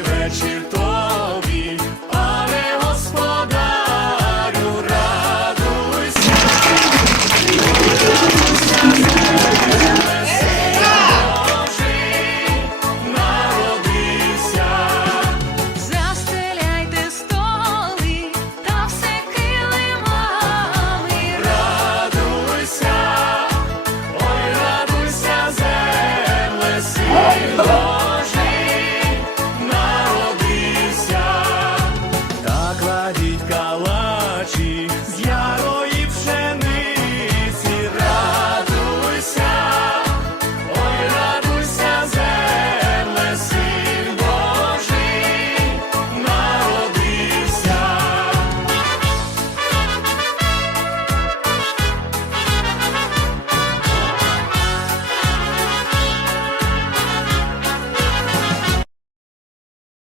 вечір калачі.